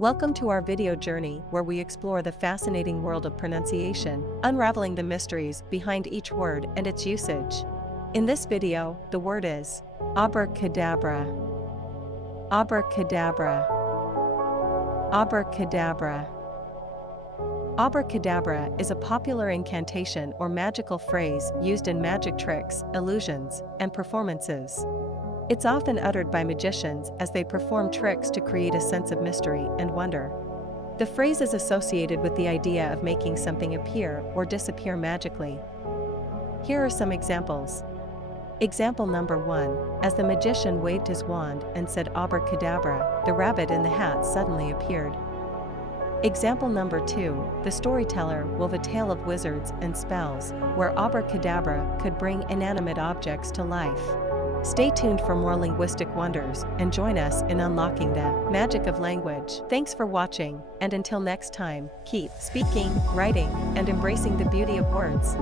Welcome to our video journey where we explore the fascinating world of pronunciation, unraveling the mysteries behind each word and its usage. In this video, the word is Abra Cadabra. Abra Cadabra. Abra Cadabra. Abra Cadabra is a popular incantation or magical phrase used in magic tricks, illusions, and performances. It's often uttered by magicians as they perform tricks to create a sense of mystery and wonder. The phrase is associated with the idea of making something appear or disappear magically. Here are some examples. Example number 1, as the magician waved his wand and said Abra Cadabra, the rabbit in the hat suddenly appeared. Example number 2, the storyteller wove a tale of wizards and spells, where Abra Cadabra could bring inanimate objects to life. Stay tuned for more linguistic wonders and join us in unlocking the magic of language. Thanks for watching, and until next time, keep speaking, writing, and embracing the beauty of words.